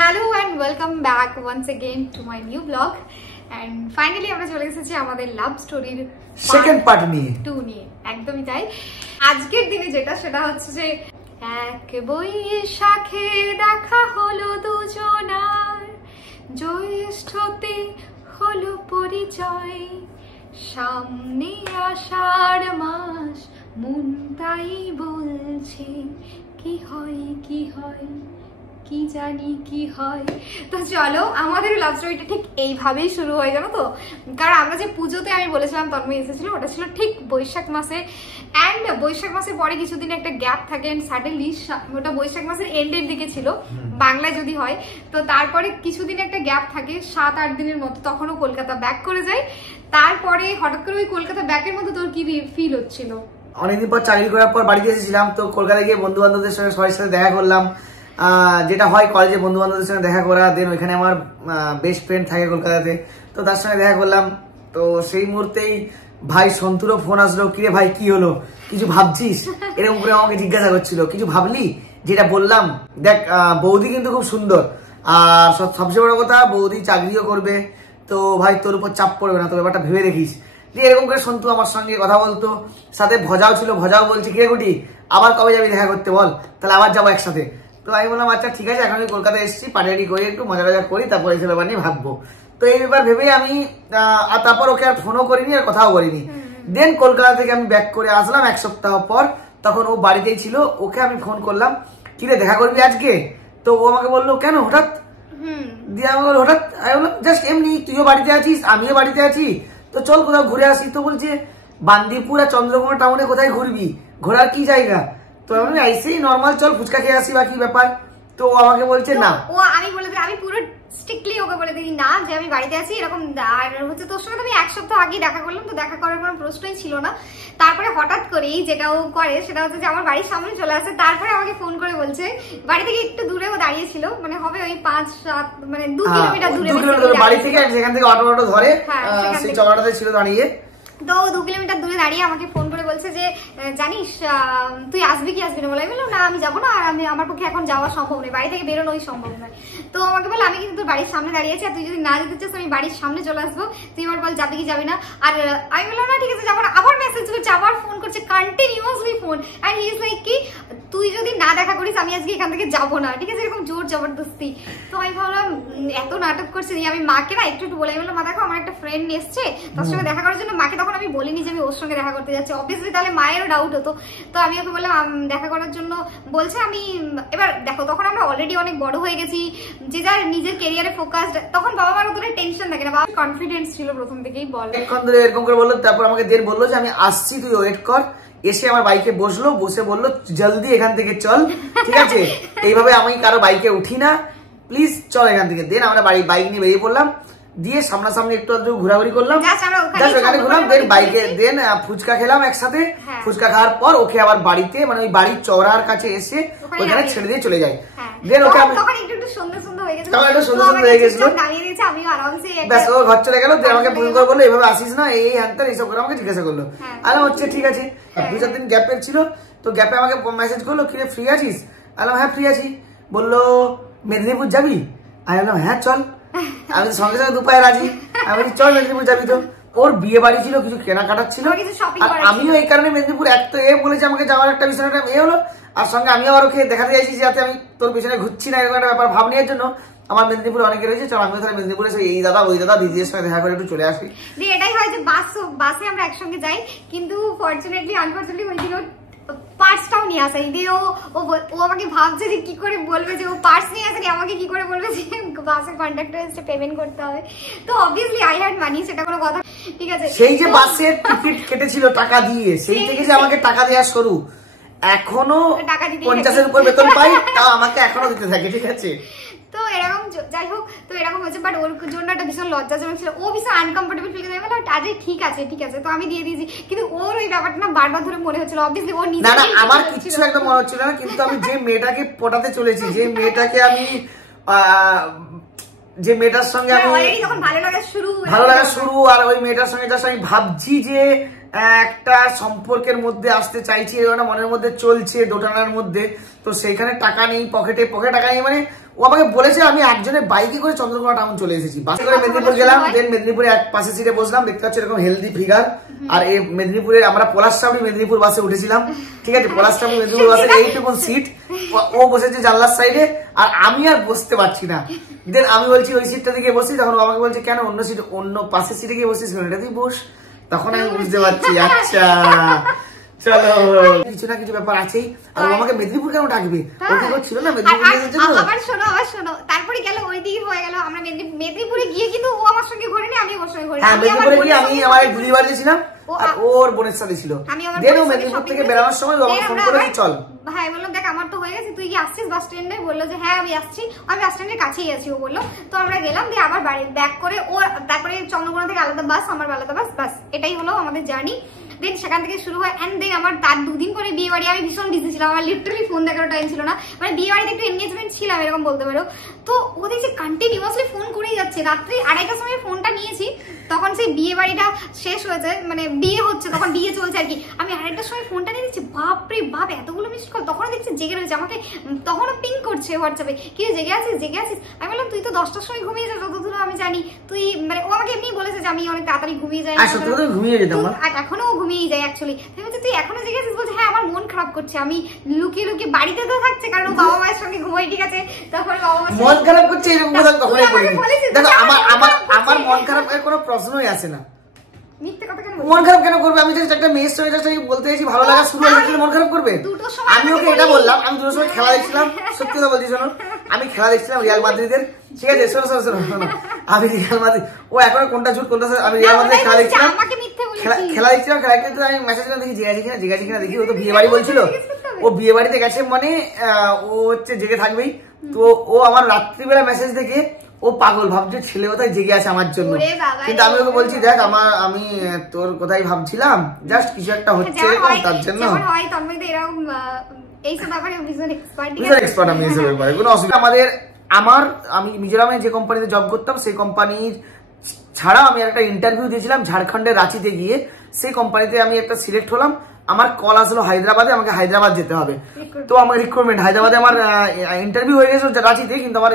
Hello and welcome back once again to my new vlog. And finally আমরা চলে এসেছি আমাদের লাভ স্টোরির সেকেন্ড পার্ট নিয়ে 2 নিয়ে। একদমই তাই। আজকের দিনে যেটা সেটা হচ্ছে যে এক বৈশাখে দেখা হলো দুজনার, জ্যৈষ্ঠতে হলো পরিচয়, সামনে আষাঢ় মাস মন তাই বলছে কি হয় কি হয় কি জানি কি হয়। তো চলো আমাদের লাভ স্টোরিটা ঠিক এইভাবেই শুরু হয়, জানো তো। কারণ আমরা যে পুজোতে আমি বলেছিলাম তন্ময় এসেছিল, ওটা ছিল ঠিক বৈশাখ মাসে। অ্যান্ড বৈশাখ মাসের পরে কিছুদিন একটা গ্যাপ থাকে, অ্যান্ড সাডেনলি ওটা বৈশাখ মাসের এন্ডের দিকে ছিল বাংলায় যদি হয়। তো তারপরে কিছুদিন একটা গ্যাপ থাকে 7-8 দিনের মতো, তখনও কলকাতা ব্যাক করে যায়। তারপরে হঠাৎ করে ওই কলকাতা ব্যাকের মতো তোর কি ফিল হচ্ছিল? অনেকদিন পর চাকরি করার পর বাড়িতে এসেছিলাম, তো কলকাতায় গিয়ে বন্ধু বান্ধবদের সঙ্গে সবার সাথে দেখা করলাম। যেটা হয় কলেজে বন্ধু বান্ধবদের সঙ্গে দেখা করা, দেন ওইখানে আমার বেস্ট ফ্রেন্ড থাকে কলকাতাতে, তো তার সঙ্গে দেখা করলাম। তো সেই মুহূর্তেই ভাই সন্তুরও ফোন আসলো, কিরে ভাই কি হলো, কিছু ভাবছিস? এরকম করে আমাকে জিজ্ঞাসা করছিল, কিছু ভাবলি? যেটা বললাম, দেখ বৌদি কিন্তু খুব সুন্দর, আর সবচেয়ে বড় কথা বৌদি চাকরিও করবে, তো ভাই তোর উপর চাপ পড়বে না, তো ব্যাপারটা ভেবে দেখিস। দিয়ে এরকম করে সন্তু আমার সঙ্গে কথা বলতো, সাথে ভজাও ছিল, ভজাও বলছে কিরে গুটি আবার কবে যাবি দেখা করতে বল, তাহলে আবার যাবো একসাথে। তো আমি বললাম আচ্ছা ঠিক আছে, এখন আমি কলকাতায় এসেছি, পার্টি করি, একটু মজা টজা করি, তারপর এইসব ব্যাপার নিয়ে ভাববো। তো এই ব্যাপার ভেবেই আমি আর তারপর ওকে আর ফোনও করিনি আর কথাও করিনি। দেন কলকাতা থেকে আমি ব্যাক করে আসলাম 1 সপ্তাহ পর, তখন ও বাড়িতেই ছিল। ওকে আমি ফোন করলাম, কিরে দেখা করবি আজকে? তো ও আমাকে বললো কেন হঠাৎ? দিয়ে আমাকে বললো হঠাৎ, আমি বললাম জাস্ট এমনি, তুইও বাড়িতে আছিস আমিও বাড়িতে আছি, তো চল কোথাও ঘুরে আসি। তো বলছে বান্দিপুর আর চন্দ্রকোনা টাউনে কোথায় ঘুরবি, ঘোরার কি জায়গা? তো আমি আইসেই নর্মাল চল ফুচকা খেয়ে আসি বা কি ব্যাপার। তো আমাকে বলছে না, ও আমি বলে দিই, আমি পুরো স্ট্রিক্টলি ওকে বলে দিই না যে আমি বাড়িতে আছি এরকম। আর হচ্ছে তোর সঙ্গে আমি 1 সপ্তাহ আগে দেখা করলাম, তো দেখা করার কোনো প্রশ্নই ছিল না। তারপরে হঠাৎ করেই যেটা ও করে সেটা হচ্ছে যে আমার বাড়ির সামনে চলে আসে, তারপরে আমাকে ফোন করে বলছে, বাড়ি থেকে একটু দূরেও দাঁড়িয়েছিল, মানে হবে ওই 5-7 মানে 2 কিলোমিটার দূরে বাড়ি থেকে, যেখান থেকে অটো ধরে সেই চওড়াটাতে ছিল দাঁড়িয়ে। তো 2 কিলোমিটার দূরে দাঁড়িয়ে আমাকে ফোন করে বলছে যে জানিস তুই আসবি কি আসবি না? বলে আমি বললাম না আমি যাবো না, আর আমার পক্ষে এখন যাওয়া সম্ভব নয়, বাড়ি থেকে বেরোনোই সম্ভব নয়। তো আমাকে বলে আমি কিন্তু তোর বাড়ির সামনে দাঁড়িয়ে আছি, আর তুই যদি না যেতে চাস আমি বাড়ির সামনে চলে আসবো, তুই আমার বল যাবি কি যাবি না। আর আমি বললাম না ঠিক আছে যাবো না। আবার মেসেজ করছে, আবার ফোন করছে, continuously phone. And he is like কি তুই যদি না দেখা করিস আমি আজকে এখান থেকে যাবো না, ঠিক আছে, এরকম জোর জবরদস্তি। তো আমি ভাবলাম এত নাটক করছে, আমি মাকে না একটু বলে বললাম মা দেখো আমার একটা ফ্রেন্ড এসছে তার সঙ্গে দেখা করার জন্য। মাকে তখন আমি বলিনি যে আমি ওর সঙ্গে দেখা করতে যাচ্ছি, অবভিয়াসলি তাহলে মায়েরও ডাউট হতো। তো আমি ওকে বললাম দেখা করার জন্য বলছে। আমি এবার দেখো তখন আমরা অলরেডি অনেক বড় হয়ে গেছি, যে যার নিজের ক্যারিয়ারে ফোকাসড, তখন বাবা মার অতটা টেনশন থাকে না, বাবা কনফিডেন্স ছিল প্রথম থেকেই। বল এরকম করে বললো, তারপর আমাকে দেন বললো যে আমি আসছি, তুই ওয়েট কর। এসে আমার বাইকে বসলো, বসে বললো জলদি এখান থেকে চল, ঠিক আছে, এইভাবে আমি কারো বাইকে উঠি না, প্লিজ চল এখান থেকে। দেন আমরা বাইক নিয়ে বেরিয়ে পড়লাম, দিয়ে সামনাসামনি একটু ঘোরাঘুরি করলাম, ওখানে ঘুরলাম, দেন বাইকে দেন ফুচকা খেলাম একসাথে। ফুচকা খাওয়ার পর ওকে আবার বাড়িতে, মানে ওই বাড়ির চওড়ার কাছে এসে ওখানে ছেড়ে দিয়ে চলে যায়। দেন ওকে আমি তখন একটু সুন্দর হয়ে গেছিল, ব্যাস ও ঘর চলে গেল। দেন আমাকে ফোন করে বললো এভাবে আসিস না, এই হ্যান্তার এইসব করে আমাকে জিজ্ঞাসা করলো। আলাম হচ্ছে ঠিক আছে। 2-4 দিন গ্যাপের ছিল, তো গ্যাপে আমাকে মেসেজ করলো কিরে ফ্রি আছিস? আলাম হ্যাঁ ফ্রি আছি। বললো মেদিনীপুর যাবি? আমি বললাম হ্যাঁ চল। আমি সঙ্গে সঙ্গে দুপায়ে রাজি, আমি চল মেদিনীপুর যাবি। তো ওর বিয়ে বাড়ি ছিল, কিছু কেনাকাটার ছিল, আর আমিও এই কারণে মেদিনীপুর, এক তো এ বলেছে আমাকে যাওয়ার একটা বিষয়টা এ হলো, আর সঙ্গে আমিও আর ওকে দেখাতে চাইছি যাতে আমি তোর পিছনে ঘুরছি না, এরকম একটা ব্যাপার ভাব নেওয়ার জন্য। আমার মেদিনীপুরে অনেকে রয়েছে, চল আমিও তাহলে মেদিনীপুরে এই দাদা ওই দাদা দিদিদের সঙ্গে দেখা করে একটু চলে আসি। এটাই হয় যে বাসে আমরা একসঙ্গে যাই, কিন্তু ফরচুনেটলি আনফরচুনেটলি ওই দিন পার্সটাও নিয়ে আসে। দিয়ে ও আমাকে ভাবছে যে কি করে বলবে যে ও পার্স নিয়ে আসেনি, আমাকে কি করে বলবে যে বাসের কন্ডাক্টর এসে পেমেন্ট করতে হবে। তো অবভিয়াসলি আই হ্যাড মানি, সেটা কোনো কথা, ঠিক আছে। সেই যে বাসের টিকিট কেটেছিল টাকা দিয়ে, সেই থেকে যে আমাকে টাকা দেওয়া শুরু, এখনো 50-এর উপর বেতন পাই, তাও আমাকে এখনো দিতে থাকে, ঠিক আছে। তো এরকম যাই হোক, তো এরকম হচ্ছে, বাট ওর জন্য একটা ভীষণ লজ্জাজনক ছিল, ও ভীষণ আনকমফোর্টেবল ফিল করে, বলে আরে ঠিক আছে তো আমি দিয়ে দিয়েছি। কিন্তু ওর ওই ব্যাপারটা না বারবার ধরে মনে হচ্ছিল, অবভিয়াসলি ও নিজে না আমার কিছু একটা মনে হচ্ছিল না, কিন্তু আমি যে মেয়েটাকে পটাতে চলেছি, যে মেয়েটাকে আমি যে মেয়েটার সঙ্গে আমি তখন ভালো লাগা শুরু, আর ওই মেয়েটার সঙ্গে যার সঙ্গে ভাবছি যে একটা সম্পর্কের মধ্যে আসতে চাইছি, এরকম মনের মধ্যে চলছে দোটানার মধ্যে। তো সেইখানে টাকা নেই, পকেটে টাকা নেই, মানে ও আমাকে বলেছে আমি একজনের বাইকে করে চন্দ্রকোনা টাউন চলে এসেছি, বাসে করে মেদিনীপুর গেলাম। দেন মেদিনীপুরে এক পাশে সিটে বসলাম, দেখতে পাচ্ছি এরকম হেলদি ফিগার। আর এই মেদিনীপুরে আমরা পলাশচাবড়ি মেদিনীপুর বাসে উঠেছিলাম, ঠিক আছে, পলাশচাবড়ি মেদিনীপুর বাসে এইটুকুন সিট, ও বসেছে জানলার সাইডে আর আমি আর বসতে পারছি না। দেন আমি বলছি ওই সিটটা দিকে বসি, তখন ও আমাকে বলছে কেন অন্য সিট, অন্য পাশের সিটে গিয়ে বসিস কেন, এটা তুই বস। তখন আমি বুঝতে পারছি আচ্ছা চলো কিছু না কিছু ব্যাপার আছেই। আর আমাকে মেদিনীপুর কেন ডাকবে, ওকে ছিল না মেদিনীপুরের জন্য। আবার শোনো তারপরে গেল ওই দিকে হয়ে গেল আমরা মেদিনীপুরে গিয়ে কিন্তু ও আমার সঙ্গে ঘোরেনি, আমি ওর সঙ্গে ঘুরি। হ্যাঁ মেদিনীপুরে গিয়ে আমি আমার দিদির বাড়িতে ছিলাম আর ওর বোনের সাথে ছিল। দেন ও মেদিনীপুর থেকে বেরানোর সময় ও আমাকে ফোন করেছে চল। ভাই বললাম দেখ আমার তো হয়ে গেছে, তুই কি আসছিস বাস স্ট্যান্ডে? বললো যে হ্যাঁ আমি আসছি, আমি বাস স্ট্যান্ডের কাছেই আছি। ও বললো তো আমরা গেলাম, দিয়ে আবার বাড়ি ব্যাক করে ও তারপরে চন্দ্রকোনা থেকে আলাদা বাস, আমার আলাদা বাস, বাস এটাই হলো আমাদের জার্নি। দেন সেখান থেকে শুরু হয় এন্ড দেন আমার তার 2 দিন পরে বিয়ে বাড়ি। আমি ভীষণ বিজি ছিলাম, আমার লিটারালি ফোন দেখার টাইম ছিল না, মানে বিয়ে বাড়িতে একটু এনগেজমেন্ট ছিলাম এরকম বলতে পারো। তো ও দেখছি কন্টিনিউয়াসলি ফোন করেই যাচ্ছে। রাত্রি 2:30টার সময় ফোনটা নিয়েছি, তখন সেই বিয়ে বাড়িটা শেষ হয়েছে, মানে বিয়ে হচ্ছে তখন, বিয়ে চলছে আর কি। আমি 2:30টার সময় ফোনটা নিয়ে দিচ্ছি, বাপরে বাপ এতগুলো মিসড কল। তখন দেখছি জেগে রয়েছে, আমাকে তখনও পিং করছে হোয়াটসঅ্যাপে, কি জেগে আছিস জেগে আছিস? আমি বললাম তুই তো 10টার সময় ঘুমিয়ে যাস, যতদূর আমি জানি তুই, মানে ও আমাকে এমনি বলেছে যে আমি অনেক তাড়াতাড়ি ঘুমিয়ে যাই, এখনো ও ঘুমিয়ে যায় অ্যাকচুয়ালি। তুই এখনো জেগে আছিস? বলছে হ্যাঁ আমার মন খারাপ করছে, আমি লুকিয়ে লুকিয়ে, বাড়িতে তো থাকছে কারণ ও বাবা মায়ের সঙ্গে ঘুমাই, ঠিক আছে, তখন বাবা মা মন খারাপ করছে এরকম কথা কখনোই বলিনি। দেখো আমার মন খারাপের কোনো প্রশ্নই আসে না। মন খারাপ কেন করবে? আমি জাস্ট একটা মেয়ের সঙ্গে জাস্ট বলতে চাইছি ভালো লাগা শুরু হয়েছে, মন খারাপ করবে? আমি ওকে এটা বললাম, আমি 2টোর সময় খেলা দেখছিলাম, সত্যি কথা বলছি শোনো, আমি খেলা দেখছিলাম রিয়াল মাদ্রিদের, ঠিক আছে, শোনো আমি রিয়াল মাদ্রিদ, ও এখন কোনটা ঝুট কোনটা, আমি রিয়াল মাদ্রিদ খেলা দেখছিলাম, খেলা দেখছিলাম, খেলা কিন্তু আমি মেসেজ করে দেখি জেগে কিনা দেখি, ও তো বিয়ে বাড়ি বলছিল, ও বিয়ে বাড়িতে গেছে মানে ও হচ্ছে জেগে থাকবেই। তো ও আমার রাত্রিবেলা মেসেজ দেখে ও পাগল, ভাবছে ছেলে কোথায় জেগে আছে আমার জন্য। কিন্তু আমি ওকে বলছি দেখ আমি তোর কোথায় ভাবছিলাম, জাস্ট কিছু একটা হচ্ছে তার জন্য। কোনো অসুবিধা আমি মিজোরামে যে কোম্পানিতে জব করতাম সেই কোম্পানির ছাড়া আমি একটা ইন্টারভিউ দিয়েছিলাম ঝাড়খণ্ডের রাঁচিতে গিয়ে, সেই কোম্পানিতে আমি একটা সিলেক্ট হলাম। আমার কল আসলো হায়দ্রাবাদে, আমাকে হায়দ্রাবাদ যেতে হবে। তো আমার রিক্রুটমেন্ট হায়দ্রাবাদে, আমার ইন্টারভিউ হয়ে গেছে রাঁচিতে, কিন্তু আমার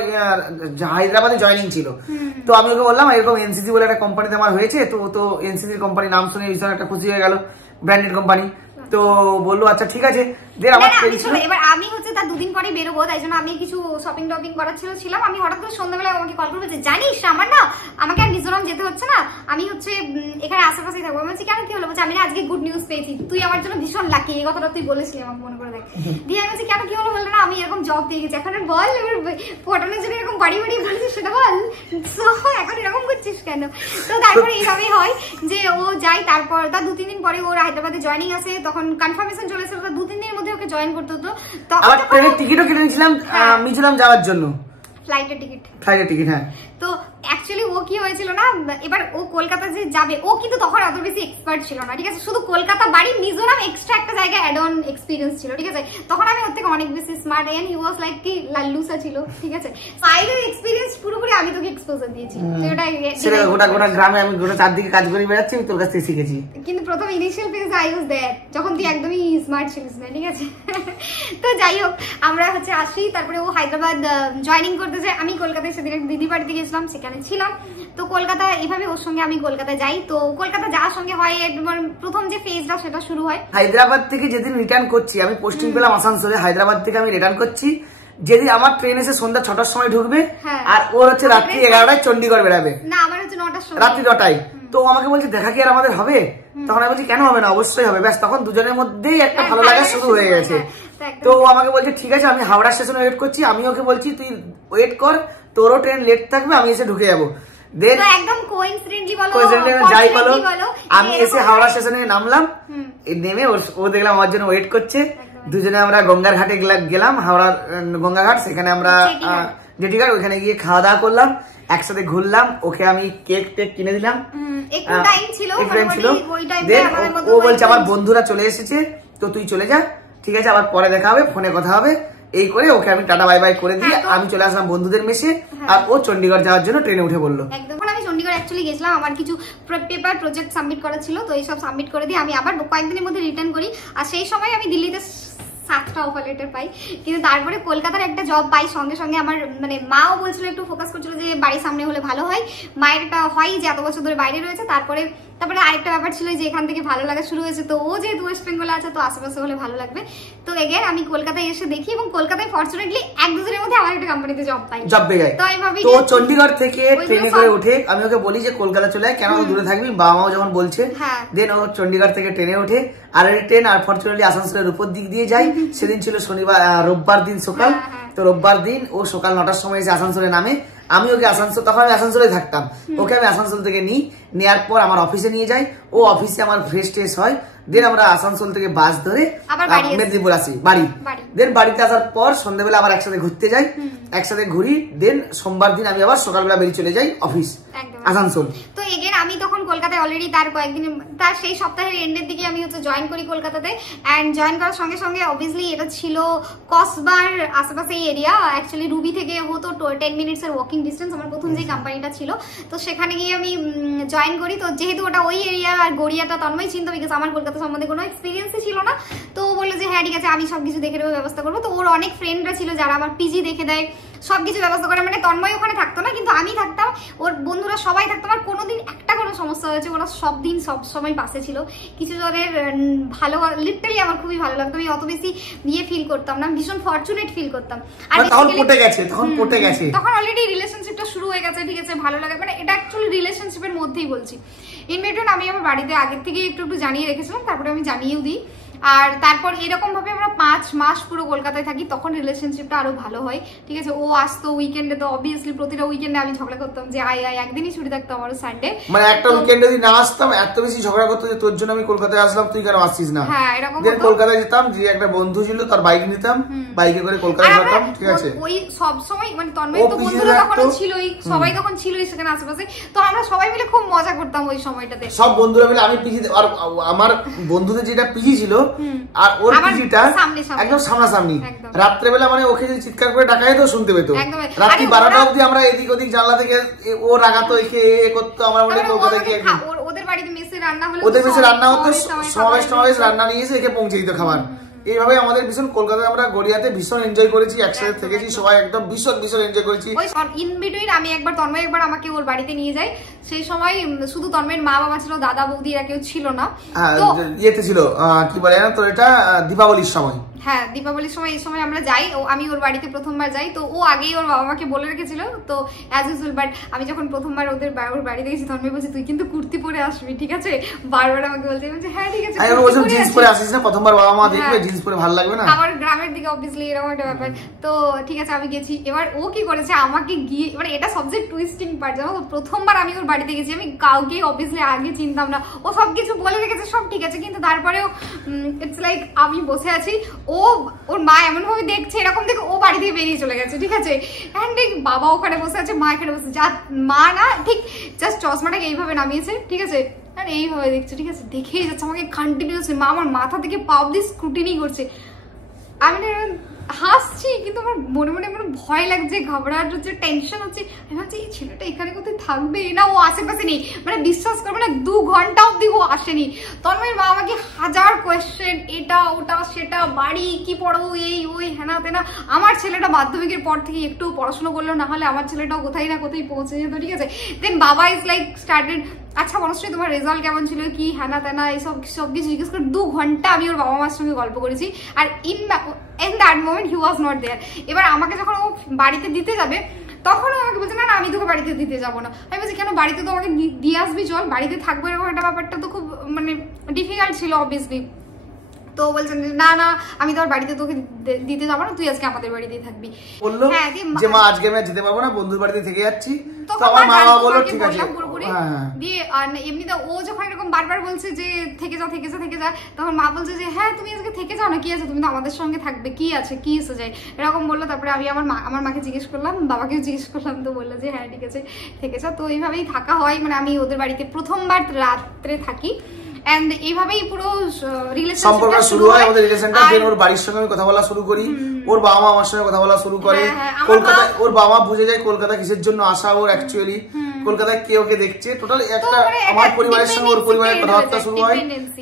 হায়দ্রাবাদে জয়েনিং ছিল। তো আমি ওকে বললাম এরকম এনসিসি বলে একটা কোম্পানিতে আমার হয়েছে, তো এনসিসির কোম্পানির নাম শুনে ভীষণ একটা খুশি হয়ে গেল, ব্র্যান্ডেড কোম্পানি। তো বললো আচ্ছা ঠিক আছে। এবার আমি হচ্ছে তার 2 দিন পরে বেরোবো, তাই জন্য আমি কিছু শপিং টপিং করার ছিলাম। আমি হঠাৎ করে সন্ধ্যাবেলায় আমাকে কল করে বলছে জানিস আমার না আমাকে আর মিজোরাম যেতে হচ্ছে না, আমি হচ্ছে এখানে আশেপাশেই থাকবো। আমি বলছি কেন, কি হলো? বলছে আমি আজকে গুড নিউজ পেয়েছি, তুই আমার জন্য ভীষণ লাকি, এই কথাটা তুই বলেছিলি আমাকে মনে করে দেখ। দিয়ে আমি বলছি কেন, কি হলো? বললো না আমি এরকম জব পেয়ে গেছি। এখন বল এবার পটানোর জন্য এরকম বাড়ি বলেছিস সেটা বল, এখন এরকম করছিস কেন? তো তারপরে এইভাবেই হয় যে ও যায়, তারপর তার 2-3 দিন পরে ওর হায়দ্রাবাদে জয়েনিং আসে, তখন কনফার্মেশন চলে এসেছিল, 2-3 দিনের মধ্যে ওকে জয়েন করতে হতো। আবার ট্রেনের টিকিটও কিনে নিয়েছিলাম মিজোরাম যাওয়ার জন্য, ফ্লাইটের টিকিট। হ্যাঁ। তো অ্যাকচুয়ালি ও কি হয়েছিল না, এবার ও কলকাতা যে যাবে, ও কিন্তু তখন অত বেশি এক্সপার্ট ছিল না, ঠিক আছে, শুধু কলকাতা বাড়ি মিজোরাম এক্সট্রা একটা জায়গায় অ্যাড অন এক্সপিরিয়েন্স ছিল, ঠিক আছে। তখন আমি ওর থেকে অনেক বেশি smart, and he was like কি লাল্লুসা ছিল, ঠিক আছে। ফাইলের এক্সপিরিয়েন্স পুরোপুরি আমি তোকে এক্সপোজার দিয়েছি, সেটা গোটা গ্রামে আমি গোটা চারদিকে কাজ করে বেড়াচ্ছি, আমি তোর কাছ থেকে শিখেছি। কিন্তু প্রথম ইনিশিয়াল ফেজে আই ওয়াজ দেয়ার, যখন তুই একদমই স্মার্ট ছিলিস না, ঠিক আছে। তো যাই হোক আমরা হচ্ছে আসি, তারপরে ও হায়দ্রাবাদ জয়েনিং করতে যায়, আমি কলকাতায় সেদিন দিদি বাড়িতে গেছিলাম, সেখানে ছিলাম। তো কলকাতা এইভাবে ওর সঙ্গে আমি কলকাতা যাই। তো কলকাতা যাওয়ার সঙ্গে হয় প্রথম যে ফেজটা সেটা শুরু হয় হায়দ্রাবাদ থেকে। যেদিন রিটার্ন করছি, আমি পোস্টিং পেলাম আসানসোলে, হায়দ্রাবাদ থেকে আমি রিটার্ন করছি, যেদিন আমার ট্রেন এসে সন্ধ্যা 6টার সময় ঢুকবে, আর ওর হচ্ছে রাত্রি 11টায় চণ্ডীগড় বেরাবে। না আমার হচ্ছে 9টার সময়, রাত্রি 9টায়। তো আমাকে বলছে দেখা কি আর আমাদের হবে? তখন আমি বলছি কেন হবে না, অবশ্যই হবে। ব্যাস তখন দুজনের মধ্যেই একটা ভালো লাগা শুরু হয়ে গেছে। তো ও আমাকে বলছে ঠিক আছে আমি হাওড়া স্টেশনে ওয়েট করছি, আমি ওকে বলছি তুই ওয়েট কর, তোরও ট্রেন লেট থাকবে, আমি এসে ঢুকে যাবো। একদম কোইন্সিডেন্টলি বলো যাই বলো, আমি এসে হাওড়া স্টেশনে নামলাম, নেমে ও দেখলাম আমার জন্য ওয়েট করছে। দুজনে আমরা গঙ্গার ঘাটে গেলাম, হাওড়ার গঙ্গা ঘাট, সেখানে আমরা জেটি ঘাট, ওইখানে গিয়ে খাওয়া দাওয়া করলাম, একসাথে ঘুরলাম। ওকে আমি কেক টেক কিনে দিলাম, একটু টাইম ছিল। ও বলছে আমার বন্ধুরা চলে এসেছে, তো তুই চলে যা, ঠিক আছে আবার পরে দেখা হবে, ফোনে কথা হবে। এই করে ওকে আমি টাটা বাই বাই করে দিয়ে আমি চলে আসলাম বন্ধুদের মেসে, আর ও চণ্ডীগড় যাওয়ার জন্য ট্রেনে উঠে বললো। একদম আমি চণ্ডীগড় অ্যাকচুয়ালি গেছিলাম, আমার কিছু পেপার প্রজেক্ট সাবমিট করা ছিল, তো এইসব সাবমিট করে দিয়ে আমি আবার কয়েকদিনের মধ্যে রিটার্ন করি। আর সেই সময় আমি দিল্লিতে 7টা অফার লেটার পাই, কিন্তু তারপরে কলকাতার একটা জব পাই সঙ্গে সঙ্গে। আমার মানে মাও বলছিল, একটু ফোকাস করছিল যে বাড়ির সামনে হলে ভালো হয়। মায়ের একটা হয় যে এত বছর ধরে বাইরে রয়েছে, তারপরে আরেকটা ব্যাপার ছিল যে এখান থেকে ভালো লাগা শুরু হয়েছে, তো ও যেহেতু ওয়েস্ট বেঙ্গলে আছে তো আশেপাশে হলে ভালো লাগবে। তো এগেন আমি কলকাতায় এসে দেখি, এবং কলকাতায় ফরচুনেটলি 1-2 দিনের মধ্যে আমার একটা কোম্পানিতে জব পাই। জব পেয়ে যায়। তো চণ্ডীগড় থেকে ট্রেনে করে উঠে আমি ওকে বলি যে কলকাতা চলে আয়, কেন দূরে থাকবি, বাবা মাও যখন বলছে। দেন ও চণ্ডীগড় থেকে ট্রেনে ওঠে, আর ট্রেন আর ফরচুনেটলি আসানসোলের উপর দিক দিয়ে যায়। সেদিন ছিল রোববার দিন সকাল, তো রোববার দিন ও সকাল 9টার সময় এসে আসানসোলে নামে। আমি ওকে তখন আমি আসানসোলে থাকতাম, ওকে আমি আসানসোল থেকে নেওয়ার পর আমার অফিসে নিয়ে যাই। ও অফিসে আমার ফ্রেশ ট্রেশ হয়, দেন আমরা আসানসোল থেকে বাস ধরে মেদিনীপুর আসি বাড়ি। দেন বাড়িতে আসার পর সন্ধ্যাবেলা আবার একসাথে ঘুরতে যাই, একসাথে ঘুরি। দেন সোমবার দিন আমি আবার সকালবেলা বেরিয়ে চলে যাই অফিস আসানসোল। তো এগেন আমি তখন কলকাতায় অলরেডি তার সেই সপ্তাহের এন্ডের দিকে আমি জয়েন করি কলকাতাতে। অ্যান্ড জয়েন করার সঙ্গে সঙ্গে অবভিয়াসলি এটা ছিল কসবার আশেপাশে এরিয়া। অ্যাকচুয়ালি রুবি থেকে হতো 10 মিনিটসের ওয়াকিং ডিস্টেন্স আমার প্রথম যে কোম্পানিটা ছিল। তো সেখানে গিয়ে আমি জয়েন করি। তো যেহেতু ওটা ওই এরিয়া আর গড়িয়াটা তন্ময় চিন্তা, বিকজ আমার কলকাতা সম্বন্ধে কোনো এক্সপিরিয়েন্সই ছিল না। তো ও বললো যে হ্যাঁ ঠিক আছে, আমি সবকিছু দেখে দেবো, ব্যবস্থা করবো। তো ওর অনেক ফ্রেন্ডরা ছিল যারা আমার পিজি দেখে দেয়, সবকিছু ব্যবস্থা করে। মানে তন্ময় ওখানে থাকতো না, কিন্তু আমি থাকতাম, ওর বন্ধুরা সবাই থাকতো। আর কোনোদিন একটা কোনো সমস্যা হয়েছে, ওরা সব দিন সব সময় পাশে ছিল। কিছু জনের ভালো, লিটারালি আমার খুবই ভালো লাগতো। আমি অত বেশি ফিল করতাম না, ভীষণ ফরচুনেট ফিল করতাম। আর তখন অলরেডি রিলেশনশিপটা শুরু হয়ে গেছে, ঠিক আছে, ভালো লাগে। মানে এটা অ্যাকচুয়ালি রিলেশনশিপের মধ্যেই বলছি। ইন বিটুইন আমি আমার বাড়িতে আগের থেকে একটু জানিয়ে রেখেছিলাম, তারপরে আমি জানিয়েও দিই। আর তারপর এরকম ভাবে আমরা 5 মাস পুরো কলকাতায় থাকি, তখন রিলেশনশিপটা আরো ভালো হয়, ঠিক আছে। ও আসতো উইকেন্ডে, তো অবভিয়াসলি প্রতিটা উইকেন্ডে আমি ঝগড়া করতাম যে আয় একদিনই ছুটি থাকতো আমার সানডে। মানে একটা উইকেন্ডে যদি না আসতাম এত বেশি ঝগড়া করতো যে তোর জন্য আমি কলকাতায় আসলাম, তুই কেন আসছিস না। হ্যাঁ, এরকম কলকাতায় যেতাম, যে একটা বন্ধু ছিল তার বাইক নিতাম, বাইকে করে কলকাতায় যেতাম, ঠিক আছে। ওই সব সময় মানে তন্ময় তো বন্ধুরা তখন ছিলই, সবাই তখন ছিলই সেখানে আশেপাশে। তো আমরা সবাই মিলে খুব মজা করতাম ওই সময়টাতে, সব বন্ধুরা মিলে। আমি পিজি, আর আমার বন্ধুদের যেটা পিজি ছিল আর ওর পিজিটা একদম সামনাসামনি। রাত্রেবেলা মানে ওকে যদি চিৎকার করে ডাকা যেত শুনতে পেত। রাত্রি 12টা অবধি আমরা এদিক ওদিক জানলা থেকে ও রাগাতো, একে এ করতো। আমরা মনে কলকাতায় গিয়ে ওদের বাড়িতে মেসে রান্না হলো, ওদের মেসে রান্না হতো, সমাবেশ রান্না নিয়ে এসে একে পৌঁছে দিত খাবার। এইভাবে আমাদের ভীষণ কলকাতায় আমরা গড়িয়াতে ভীষণ এনজয় করেছি, একসাথে থেকেছি সবাই, একদম ভীষণ এনজয় করেছি। ইন বিটুইন আমি একবার তন্ময় একবার আমাকে ওর বাড়িতে নিয়ে যাই। সেই সময় শুধু তন্ময়ের মা বাবা ছিল, দাদা বৌদি এরা কেউ ছিল না। ইয়েতে ছিল কি বলে না, তো এটা দীপাবলির সময়। হ্যাঁ, দীপাবলির সময় এই সময় আমরা যাই, আমি ওর বাড়িতে প্রথমবার যাই। তো ও আগেই ওর বাবা মাকে বলে রেখেছিল, তো অ্যাজ ইউজুয়াল। বাট আমি যখন প্রথমবার ওর বাড়িতে গেছি, তন্ময় বলছে তুই কিন্তু কুর্তি পরে আসবি, ঠিক আছে, বারবার আমাকে বলছে। হ্যাঁ ঠিক আছে, জিন্স পরে আসিস না, প্রথমবার বাবা মা দেখবে জিন্স পরে ভালো লাগবে না। আমার গ্রামের দিকে অবভিয়াসলি এরকম একটা ব্যাপার। তো ঠিক আছে, আমি গেছি। এবার ও কি করেছে, আমাকে গিয়ে, মানে এটা সবচেয়ে টুইস্টিং পার্ট, জানো, প্রথমবার আমি ওর বাড়িতে গেছি, আমি কাউকে অবভিয়াসলি আগে চিনতাম না। ও সবকিছু বলে রেখেছে, সব ঠিক আছে, কিন্তু তারপরেও ইটস লাইক আমি বসে আছি, ওর মা এমন ভাবে দেখছে, এরকম দেখে ও বাড়ি থেকে বেরিয়ে চলে গেছে, ঠিক আছে। অ্যান্ড বাবা ওখানে বসে আছে, মা এখানে বসে, যা মা না ঠিক জাস্ট চশমাটাকে এইভাবে নামিয়েছে, ঠিক আছে, আর এইভাবে দেখছে, ঠিক আছে, দেখেই যাচ্ছে আমাকে কন্টিনিউসলি। মা আমার মাথা থেকে পা অব্দি স্ক্রুটিনি করছে। আমি হাসছি, কিন্তু আমার মনে মনে আমার ভয় লাগছে, ঘাবড়াট হচ্ছে, টেনশন হচ্ছে। আমি ভাবছি এই ছেলেটা এখানে কোথায় থাকবে না, ও আশেপাশে নেই। মানে বিশ্বাস করবে না, 2 ঘন্টা অব্দি ও আসেনি। তন্ময়ের মা আমাকে হাজার কোয়েশ্চেন, এটা ওটা সেটা, বাড়ি কি পড়ো, এই ওই হেনা তেনা। আমার ছেলেটা মাধ্যমিকের পর থেকে একটু পড়াশোনা করলো, না হলে আমার ছেলেটাও কোথায় না কোথায় পৌঁছে যেত, ঠিক আছে। দেন বাবা ইজ লাইক স্টার্টেড, আচ্ছা বনশ্রী তোমার রেজাল্ট কেমন ছিল, কি হেনা তেনা, এইসব সবকিছু জিজ্ঞেস করে 2 ঘন্টা আমি ওর বাবা মার সঙ্গে গল্প করেছি। আর in that moment he was not there. এবার আমাকে যখন ও বাড়িতে দিতে যাবে, তখন আমাকে বলছে না আমি তোকে বাড়িতে দিতে যাবো না। আমি বলছি কেন, বাড়িতে তো আমাকে দিয়ে আসবি, চল বাড়িতে থাকবো, এরকম একটা ব্যাপারটা তো খুব মানে ডিফিকাল্ট ছিল অবভিয়াসলি। তো বলছেন না না আমি তোর বাড়িতে তোকে দিতে যাবো না, তুই আজকে আমাদের বাড়িতেই থাকবি। বললো যে মা আজকে আমি যেতে পারবো না, বন্ধুর বাড়িতে থেকে যাচ্ছি। তো আমার মা বাবা বললো ঠিক আছে দিয়ে। আর এমনিতে ও যখন এরকম বারবার বলছে যে থেকে যাও থেকে যাও থেকে যা, তখন মা বলছে যে হ্যাঁ তুমি আজকে থেকে যাও না, কি আছে, তুমি তো আমাদের সঙ্গে থাকবে, কি আছে, কি এসে যায়, এরকম বললো। তারপরে আমি আমার মাকে জিজ্ঞেস করলাম, বাবাকেও জিজ্ঞেস করলাম, তো বললো যে হ্যাঁ ঠিক আছে থেকে যাও। তো এইভাবেই থাকা হয়, মানে আমি ওদের বাড়িতে প্রথমবার রাত্রে থাকি। এন্ড এইভাবেই পুরো সম্পর্ক শুরু হয় আমাদের রিলেশনটা। দেন ওর বাড়ির সঙ্গে আমি কথা বলা শুরু করি, ওর বাবা মা আমার সঙ্গে কথা বলা শুরু করে। কলকাতা ওর বাবা বুঝে যায় কলকাতা কিসের জন্য আসা ওর অ্যাকচুয়ালি। কলকাতায় কে ওকে দেখছে, টোটাল একটা আমার পরিবারের সঙ্গে ওর পরিবারের কথাবার্তা শুরু হয়,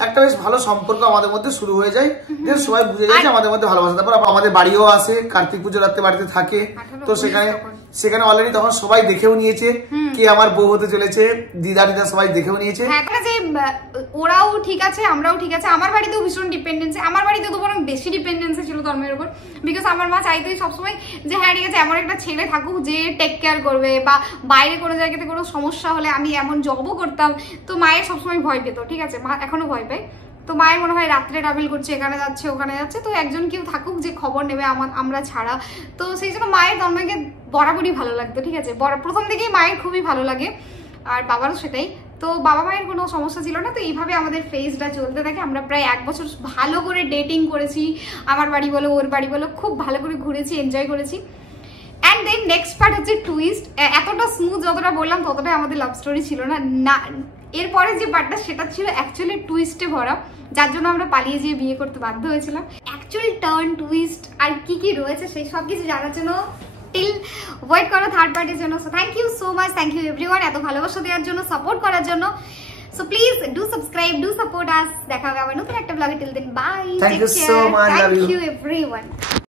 একটা বেশ ভালো সম্পর্ক আমাদের মধ্যে শুরু হয়ে যায়, যে সবাই বুঝে যায় যে আমাদের মধ্যে ভালোবাসা। তারপর আমাদের বাড়িও আসে, কার্তিক পুজো রাত্রে বাড়িতে থাকে, তো সেখানে অলরেডি তখন সবাই দেখেও নিয়েছে কি আমার বউ হতে চলেছে, দিদা সবাই দেখেও নিয়েছে। হ্যাঁ, যে ওরাও ঠিক আছে, আমরাও ঠিক আছে। আমার বাড়িতেও ভীষণ ডিপেন্ডেন্সি, আমার বাড়িতে তো বরং বেশি ডিপেন্ডেন্সি ছিল ধর্মের উপর, বিকজ আমার মা চাইতোই সবসময় যে হ্যাঁ ঠিক আছে এমন একটা ছেলে থাকুক যে টেক কেয়ার করবে, বা বাইরে কোনো জায়গাতে কোনো সমস্যা হলে আমি এমন জবও করতাম, তো মায়ের সবসময় ভয় পেত, ঠিক আছে, মা এখনো ভয় পায়। তো মায়ের মনে হয় রাত্রে ট্রাভেল করছে, এখানে যাচ্ছে ওখানে যাচ্ছে, তো একজন কেউ থাকুক যে খবর নেবে আমরা ছাড়া। তো সেই জন্য মায়ের তন্ময়কে বরাবরই ভালো লাগতো, ঠিক আছে, প্রথম থেকেই মায়ের খুবই ভালো লাগে, আর বাবারও সেটাই। তো বাবা মায়ের কোনো সমস্যা ছিল না। তো এইভাবে আমাদের ফেজটা চলতে থাকে। আমরা প্রায় 1 বছর ভালো করে ডেটিং করেছি, আমার বাড়ি বলো ওর বাড়ি বলো, খুব ভালো করে ঘুরেছি, এনজয় করেছি। অ্যান্ড দেন নেক্সট পার্ট হচ্ছে টুইস্ট। এতটা স্মুথ যতটা বললাম ততটাই আমাদের লাভ স্টোরি ছিল না। এরপরে যে পার্টটা সেটা ছিল অ্যাকচুয়ালি টুইস্টে ভরা, যার জন্য আমরা পালিয়ে যেয়ে বিয়ে করতে বাধ্য হয়েছিলাম। অ্যাকচুয়াল টার্ন, টুইস্ট আর কি কি রয়েছে সেই সব কিছু জানার জন্য টিল ওয়েট করো থার্ড পার্টির জন্য। So thank you so much, thank you everyone এত ভালোবাসা দেওয়ার জন্য, সাপোর্ট করার জন্য। So please do subscribe, do support us. দেখা হবে আবার নতুন একটা ব্লগে। Till then bye, thank you so much, love you everyone.